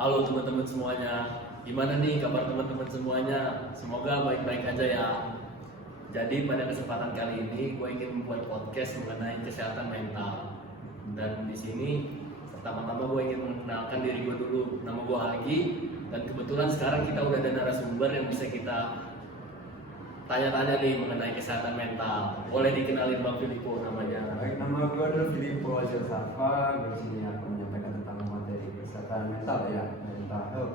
Halo teman-teman semuanya, gimana nih kabar teman-teman semuanya? Semoga baik-baik aja ya. Jadi pada kesempatan kali ini gue ingin membuat podcast mengenai kesehatan mental. Dan di sini pertama-tama gue ingin mengenalkan diri gue dulu. Nama gue Algi dan kebetulan sekarang kita udah ada narasumber yang bisa kita tanya-tanya nih mengenai kesehatan mental. Boleh dikenalin Bang Filippo namanya. Baik, nama gue adalah Filippo Azil Safa. Di sini aku menyampaikan tentang materi kesehatan mental ya, mental health.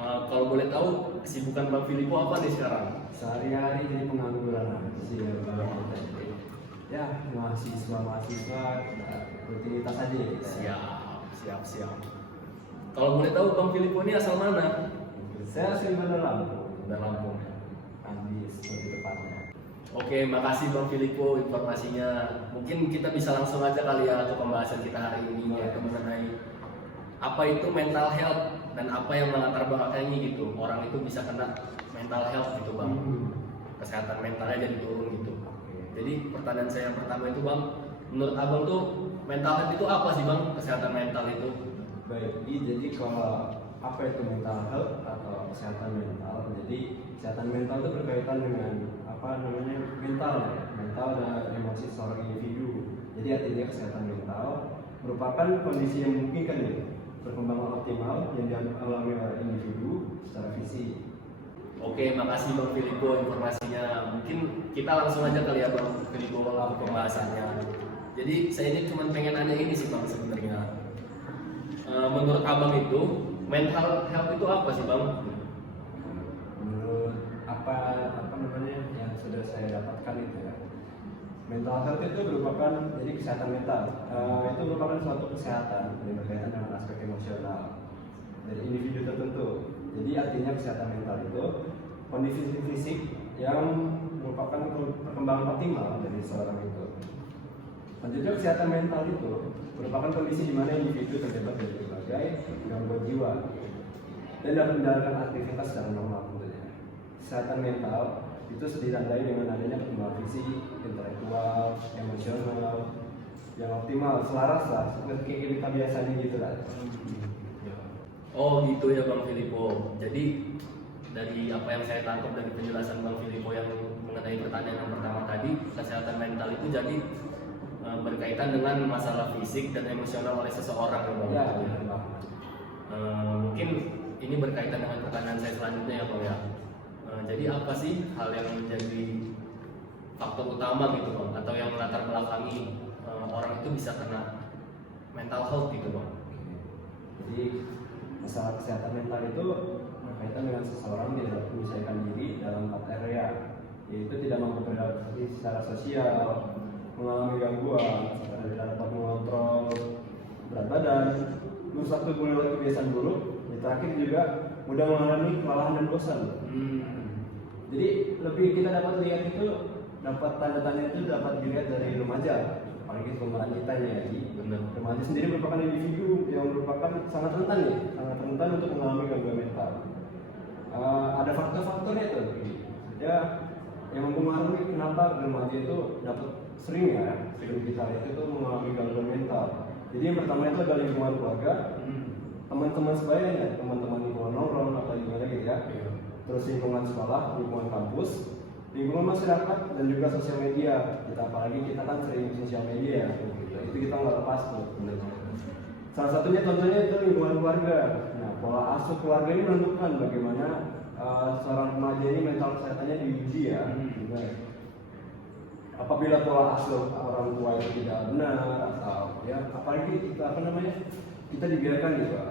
Kalau boleh tahu kesibukan Bang Filippo apa nih sekarang? Sehari-hari jadi pengangguran aja ya, ya mahasiswa rutinitas aja ya. Siap. Kalau boleh tahu Bang Filippo ini asal mana? Saya asli Bandar Lampung. Lampung. Ambis seperti tepatnya. Oke, makasih Bang Filippo informasinya. Mungkin kita bisa langsung aja kali ya ke pembahasan kita hari ini yaitu mengenai apa itu mental health dan apa yang melatar belakangi gitu. Orang itu bisa kena mental health gitu Bang. Kesehatan mentalnya jadi turun gitu. Jadi pertanyaan saya yang pertama itu Bang, menurut Abang tuh mental health itu apa sih Bang? Kesehatan mental itu? Baik, jadi kalau apa itu mental health atau kesehatan mental? Jadi kesehatan mental itu berkaitan dengan mental ya, mental dan emosi seorang individu. Jadi artinya kesehatan mental merupakan kondisi yang memungkinkan ya perkembangan optimal yang dialami oleh individu secara fisik. Oke, makasih Bang Filippo informasinya. Mungkin kita langsung aja kali ya Bang Filippo ke pembahasannya. Jadi saya ini cuma pengen nanya ini sih Bang sebenarnya. Menurut Abang itu mental health itu apa sih Bang? Menurut apa yang sudah saya dapatkan itu ya, mental health itu merupakan jadi kesehatan mental. Itu merupakan suatu kesehatan yang berkaitan dengan aspek emosional dari individu tertentu. Jadi artinya kesehatan mental itu kondisi fisik yang merupakan perkembangan optimal dari seorang itu. Selanjutnya kesehatan mental itu merupakan kondisi di mana individu terjebak dari berbagai gangguan jiwa dan dapat menjalankan aktivitas secara normal tentunya. Kesehatan mental itu ditandai dengan adanya perkembangan fisik, intelektual, emosional yang optimal, selaras lah seperti kita biasanya gitu lah. Oh gitu ya Bang Filippo. Jadi dari apa yang saya tangkap dari penjelasan Bang Filippo yang mengenai pertanyaan yang pertama tadi, kesehatan mental itu jadi berkaitan dengan masalah fisik dan emosional oleh seseorang ya Bang. Ya, mungkin ini berkaitan dengan pertanyaan saya selanjutnya ya Bang ya. Jadi apa sih hal yang menjadi faktor utama gitu Bang, atau yang melatar belakangi orang itu bisa kena mental health gitu Bang? Jadi masalah kesehatan mental itu berkaitan dengan seseorang tidak dapat menyelesaikan diri dalam 4 area, yaitu tidak mampu beradaptasi secara sosial, mengalami gangguan, tidak dapat mengontrol berat badan, merusak tubuh lewat kebiasaan buruk, yang terakhir juga mudah mengalami kelelahan dan bosan. Jadi lebih kita dapat lihat itu, dapat tanda-tanda itu dapat dilihat dari remaja, apalagi seumuran kita ya. Remaja sendiri merupakan individu yang merupakan sangat rentan untuk mengalami gangguan mental. Ada faktor-faktornya tuh, ya yang mempengaruhi kenapa remaja itu dapat sering kita lihat itu mengalami gangguan mental. Jadi yang pertama itu adalah lingkungan keluarga, teman-teman sebaya ya, teman-teman lingkungan nongkrong atau gimana gitu ya. Terus lingkungan sekolah, lingkungan kampus, lingkungan masyarakat dan juga sosial media. Apalagi kita kan sering sosial media, itu kita nggak lepas tuh. Salah satunya contohnya itu lingkungan keluarga. Nah, pola asuh keluarga ini menentukan bagaimana seorang remaja ini mental kesehatannya diuji ya. Apabila pola asuh orang tua itu tidak benar atau ya apalagi kita dibiarkan gitu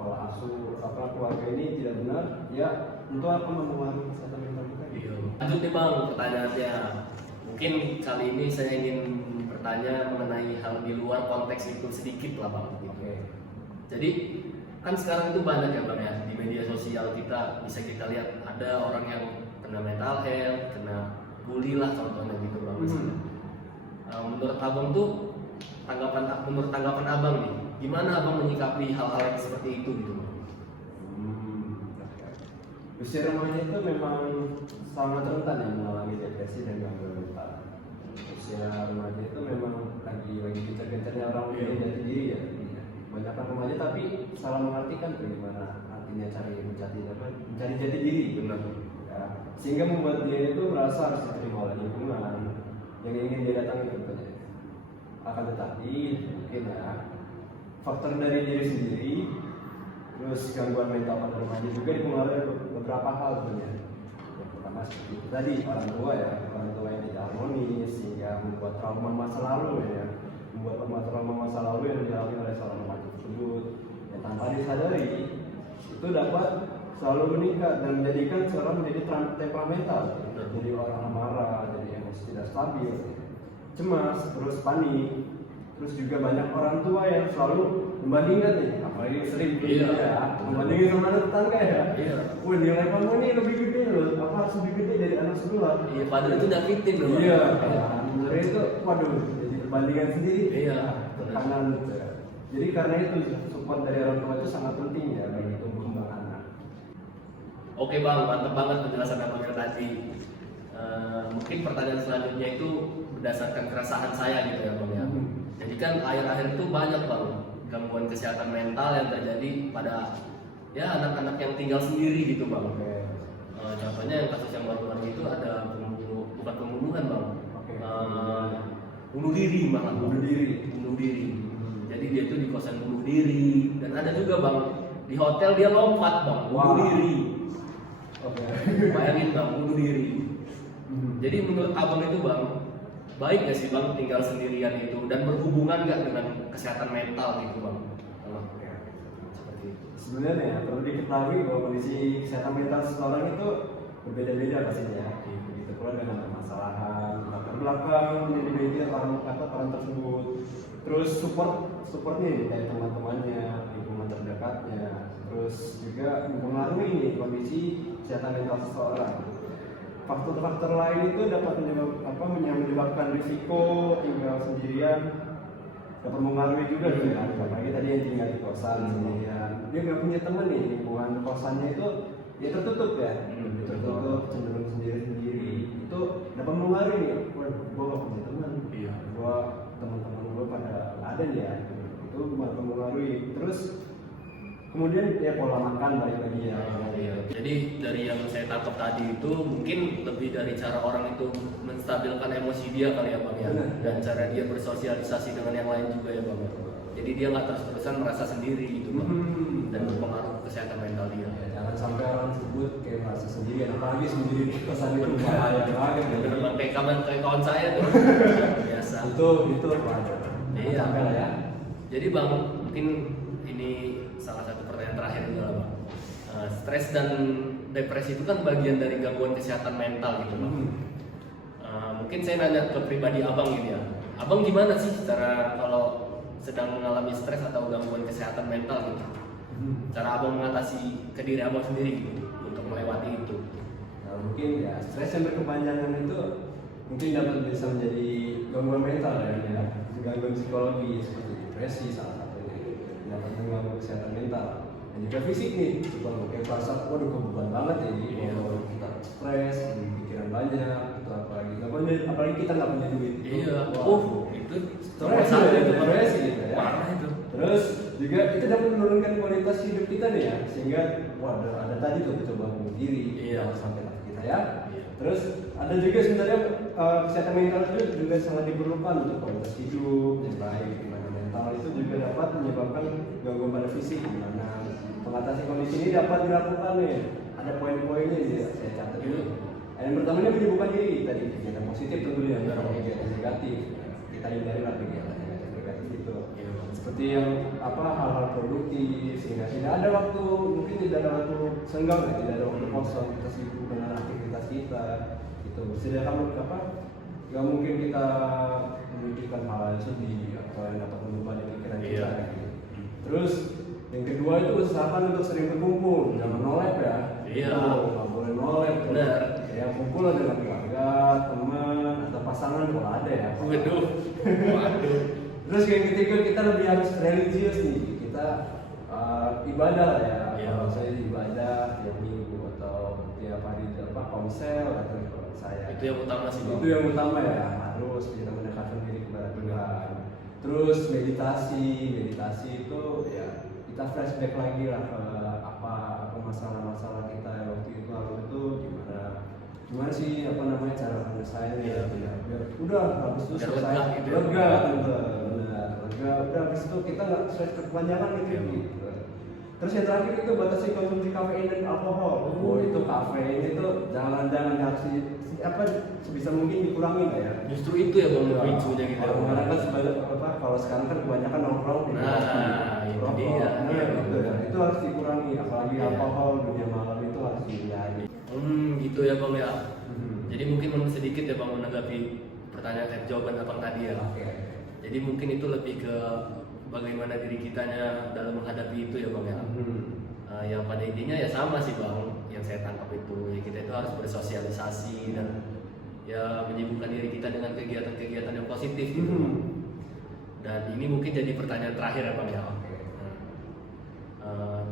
pola asuh keluarga ini tidak benar, ya tentu akan mempengaruhi kesehatan mental kita. Lanjut nih Bang pertanyaannya. Mungkin kali ini saya ingin bertanya mengenai hal di luar konteks itu sedikit lah Bang. Jadi kan sekarang itu banyak ya Bang ya, di media sosial kita bisa kita lihat ada orang yang kena mental health, kena bully lah contohnya gitu Bang. Menurut Abang tuh menurut tanggapan Abang nih, gimana Abang menyikapi hal-hal yang seperti itu gitu Bang? Usia remaja itu memang sangat rentan ya mengalami depresi dan gangguan mental. Usia remaja itu memang lagi gencar-gencarnya orang menjadi jati diri ya. kebanyakan remaja tapi salah mengartikan tuh gimana artinya mencari jati diri. Benar. Ya, sehingga membuat dia itu merasa harus diterima oleh lingkungan yang ingin dia datangi tentunya. Akan tetapi mungkin ya faktor dari diri sendiri, terus gangguan mental pada remaja juga dipengaruhi beberapa hal tentunya. Yang pertama seperti itu tadi, orang tua yang tidak harmonis sehingga membuat trauma masa lalu ya, membuat trauma masa lalu yang dialami oleh seorang remaja tersebut yang tanpa disadari itu dapat selalu meningkat dan menjadikan seorang menjadi temperamental, jadi orang marah, jadi emosi tidak stabil, cemas, terus panik. Terus juga banyak orang tua yang selalu membandingkan nih, apalagi sering membandingin sama anak tetangga ya. Iya. Wah, nilai kamu ini lebih gede loh, apa harus lebih gede dari anak sebelah? Iya, padahal itu nyakitin loh. Iya, sebenarnya itu, waduh, jadi perbandingan sendiri. Iya, Kanan gitu ya. Jadi karena itu support dari orang tua itu sangat penting ya bagi tumbuh kembang anak. Oke bang, mantep banget penjelasan Abang tadi. Mungkin pertanyaan selanjutnya itu berdasarkan keresahan saya gitu ya bang ya. Jadi kan akhir-akhir itu banyak bang gangguan kesehatan mental yang terjadi pada ya anak-anak yang tinggal sendiri gitu bang. Contohnya yang kasus yang baru-baru itu ada bukan pembunuhan bang, bunuh diri malah. Bunuh diri. Jadi dia tuh di kosan bunuh diri dan ada juga bang di hotel dia lompat bang bunuh diri. Bayangin bang bunuh diri. Jadi menurut abang itu bang, baik gak sih bang tinggal sendirian itu dan berhubungan gak dengan kesehatan mental gitu bang? Seperti itu. Sebenarnya ya, perlu diketahui bahwa kondisi kesehatan mental seseorang itu berbeda-beda pastinya. Begitu pula dengan permasalahan latar belakang individu orang tersebut. Terus supportnya dari teman-temannya, lingkungan terdekatnya. Terus juga mempengaruhi kondisi kesehatan mental seseorang. Faktor-faktor lain itu dapat menyebabkan risiko tinggal sendirian, dapat mengaruhi juga ya. Apalagi tadi yang tinggal di kosan sendirian, dia nggak punya teman nih, lingkungan kosannya itu ya tertutup ya, tertutup cenderung sendiri itu dapat mengaruhi nih. Wah, gua nggak punya teman, gua teman-teman gua pada ada nih ya, itu dapat mengaruhi. Terus kemudian ya pola makan balik lagi ya. Jadi dari yang saya tangkap tadi itu mungkin lebih dari cara orang itu menstabilkan emosi dia kali ya bang ya, dan cara dia bersosialisasi dengan yang lain juga ya bang. Jadi dia nggak terus-terusan merasa sendiri gitu bang, dan berpengaruh kesehatan mental dia. Ya, jangan sampai orang tersebut kayak merasa sendiri, apalagi sendiri di kosan itu bahaya banget. Kayak kawan saya tuh biasa. Itu wajar. Iya. Sampai lah ya. Jadi bang mungkin ini salah satu pertanyaan terakhir juga lah bang. Stres dan depresi itu kan bagian dari gangguan kesehatan mental gitu bang. Mungkin saya nanya ke pribadi abang gitu ya. Abang gimana sih cara kalau sedang mengalami stres atau gangguan kesehatan mental gitu? Cara abang mengatasi ke diri abang sendiri gitu untuk melewati itu? Nah, mungkin ya stres yang berkepanjangan itu mungkin dapat bisa menjadi gangguan mental ya, gangguan psikologi seperti depresi salah satunya, dapat mengganggu kesehatan mental. Dan juga fisik nih, coba kayak perasaan, waduh kebeban banget ya, kalau kita stres, pikiran banyak, itu apalagi kita nggak punya duit. Iya, itu depresi gitu ya. Parah itu. Terus juga itu dapat menurunkan kualitas hidup kita nih ya, sehingga ada tadi tuh coba bunuh diri, jangan sampai kita ya. Terus ada juga sebenarnya kesehatan mental itu juga sangat diperlukan untuk kualitas hidup yang baik, dimana mental itu juga dapat menyebabkan gangguan pada fisik, dimana mengatasi kondisi ini dapat dilakukan nih. Ada poin-poinnya ya, saya catat dulu. Yang pertama ini menyibukkan diri tadi, kegiatan positif tentunya, kegiatan negatif. Kita hindari lah kegiatan negatif itu. Seperti yang hal-hal produktif, sehingga tidak ada waktu, mungkin tidak ada waktu senggang, tidak ada waktu kosong, kita sibuk dengan aktivitas kita. Itu sediakan nggak mungkin kita memikirkan hal yang sedih atau yang dapat mengubah pikiran kita. Gitu. Terus yang kedua itu usahakan untuk sering berkumpul, jangan nolep ya. Nggak boleh nolep. Benar. Ya kumpul dengan keluarga, teman atau pasangan kalau ada ya. Waduh. Terus yang ketiga kita lebih harus religius nih, kita ibadah ya. Kalau saya ibadah tiap minggu atau tiap hari komsel atau saya. Itu yang utama sih. Itu yang utama ya, harus kita mendekatkan diri kepada Tuhan. Terus meditasi itu ya kita flashback lagi lah ke apa masalah-masalah kita yang waktu itu lalu itu gimana sih cara penyelesaiannya Iya, gitu ya. Udah habis itu Biar selesai lega gitu ya. lega benar lega udah habis itu kita nggak stres kepanjangan gitu. Terus yang terakhir itu batasi konsumsi kafein dan alkohol. Oh itu kafein itu jangan harus sebisa mungkin dikurangi lah ya. Justru itu ya bang pemicunya gitu. Karena kan kalau sekarang kan kebanyakan nongkrong di Itu rokok. dia. Gitu ya. Itu harus dikurangi, apalagi Iya. alkohol dunia malam itu harus dihindari. Gitu ya bang ya. Jadi mungkin sedikit ya bang menanggapi pertanyaan jawaban abang tadi ya. Oke. Jadi mungkin itu lebih ke bagaimana diri kitanya dalam menghadapi itu ya bang ya. Yang pada intinya ya sama sih bang, yang saya tangkap itu ya kita itu harus bersosialisasi dan ya menyibukkan diri kita dengan kegiatan-kegiatan yang positif gitu. Dan ini mungkin jadi pertanyaan terakhir ya bang ya.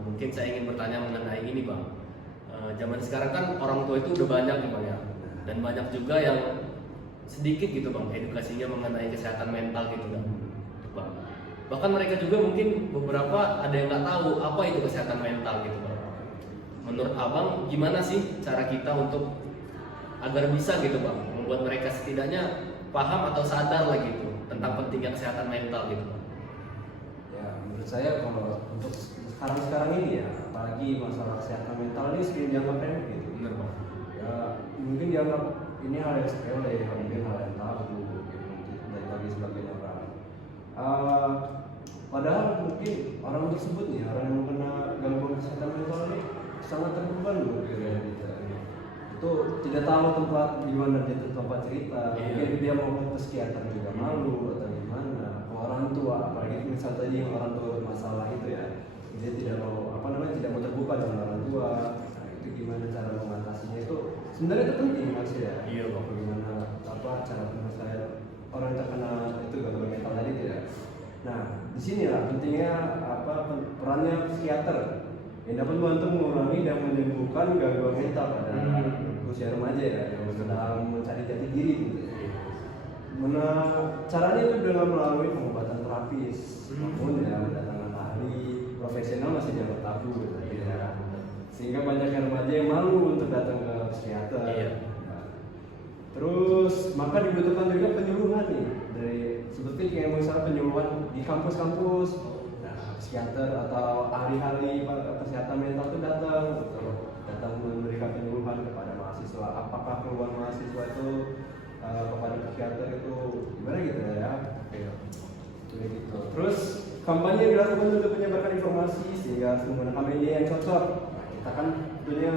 Mungkin saya ingin bertanya mengenai ini bang. Zaman sekarang kan orang tua itu udah banyak ya bang ya, dan banyak juga yang sedikit gitu bang edukasinya mengenai kesehatan mental gitu bang. Bahkan mereka juga mungkin beberapa ada yang nggak tahu apa itu kesehatan mental gitu bang. Menurut abang gimana sih cara kita untuk agar bisa gitu bang membuat mereka setidaknya paham atau sadar lah gitu tentang pentingnya kesehatan mental gitu bang? Ya menurut saya kalau untuk sekarang ini ya apalagi masalah kesehatan mental ini sering dianggap remeh gitu. Bener bang. Ya mungkin dianggap ini hal yang sepele, mungkin hal yang tabu gitu, dan bagi sebagian orang. Padahal mungkin orang tersebut nih, orang yang kena gangguan kesehatan mental ini sangat terbebani mungkin ya gitu. Itu tidak tahu tempat di mana dia tempat cerita, mungkin dia mau ke psikiater juga malu atau gimana. Kalau orang tua, apalagi misal tadi yang orang tua masalah itu ya, dia tidak mau tidak mau terbuka dengan orang tua. Nah, itu gimana cara mengatasinya itu sebenarnya itu penting maksudnya. Iya bang. Bagaimana cara penyelesaian orang yang terkena itu gangguan mental tadi tidak. Nah, di sini lah pentingnya perannya psikiater yang dapat membantu mengurangi dan menyembuhkan gangguan mental pada usia remaja ya yang sedang mencari jati diri gitu. Caranya itu dengan melalui pengobatan terapis, namun ya mendatangkan ahli profesional masih dianggap tabu gitu ya. Sehingga banyak remaja yang malu untuk datang ke psikiater. Iya. Terus maka dibutuhkan juga penyuluhan nih dari seperti kayak misalnya penyuluhan di kampus-kampus, psikiater atau ahli-ahli kesehatan mental itu datang memberikan penyuluhan kepada mahasiswa. Apakah keluhan mahasiswa itu kepada psikiater itu gimana gitu ya? Gitu. Terus kampanye dilakukan untuk menyebarkan informasi sehingga harus menggunakan media yang cocok. Nah, kita kan tentunya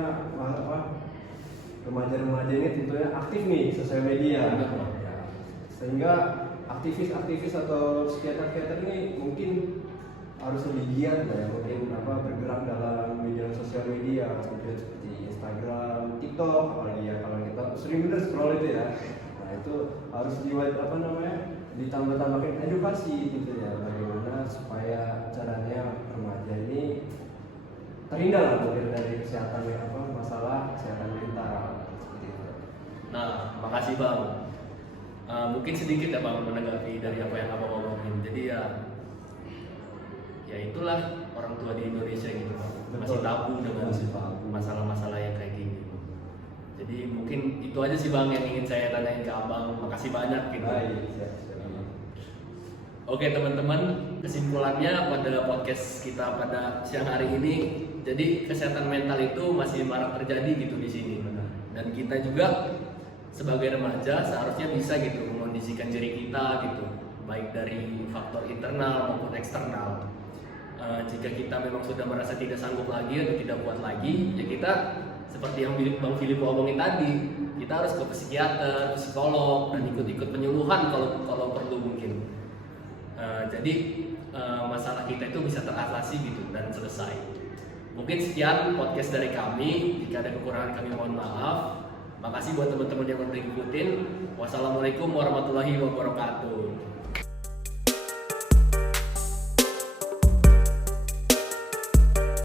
remaja-remaja ini tentunya aktif nih sosial media. Ya. Sehingga aktivis atau psikiater ini mungkin harus lebih giat ya, mungkin bergerak dalam media sosial media, mungkin seperti Instagram, TikTok, apalagi ya kalau kita sering bener scroll itu ya. Nah itu harus ditambah-tambahkan edukasi gitu ya, bagaimana supaya caranya remaja ini terhindar lah mungkin dari kesehatan masalah kesehatan mental seperti itu. Nah, makasih bang. Mungkin sedikit ya bang menanggapi dari apa yang abang ngomongin. Jadi ya itulah orang tua di Indonesia gitu bang. Masih tabu dengan masalah-masalah yang kayak gini. Jadi mungkin itu aja sih bang yang ingin saya tanyain ke abang. Makasih banyak gitu. Oke teman-teman, kesimpulannya pada podcast kita pada siang hari ini, jadi kesehatan mental itu masih marak terjadi gitu di sini. Dan kita juga sebagai remaja seharusnya bisa gitu mengondisikan diri kita gitu, baik dari faktor internal maupun eksternal. Jika kita memang sudah merasa tidak sanggup lagi atau tidak kuat lagi, ya kita seperti yang Bang Filippo omongin tadi, kita harus ke psikiater, psikolog, dan ikut-ikut penyuluhan kalau perlu mungkin. Jadi masalah kita itu bisa teratasi gitu dan selesai. Mungkin sekian podcast dari kami. Jika ada kekurangan kami mohon maaf. Makasih buat teman-teman yang udah ngikutin. Wassalamualaikum warahmatullahi wabarakatuh.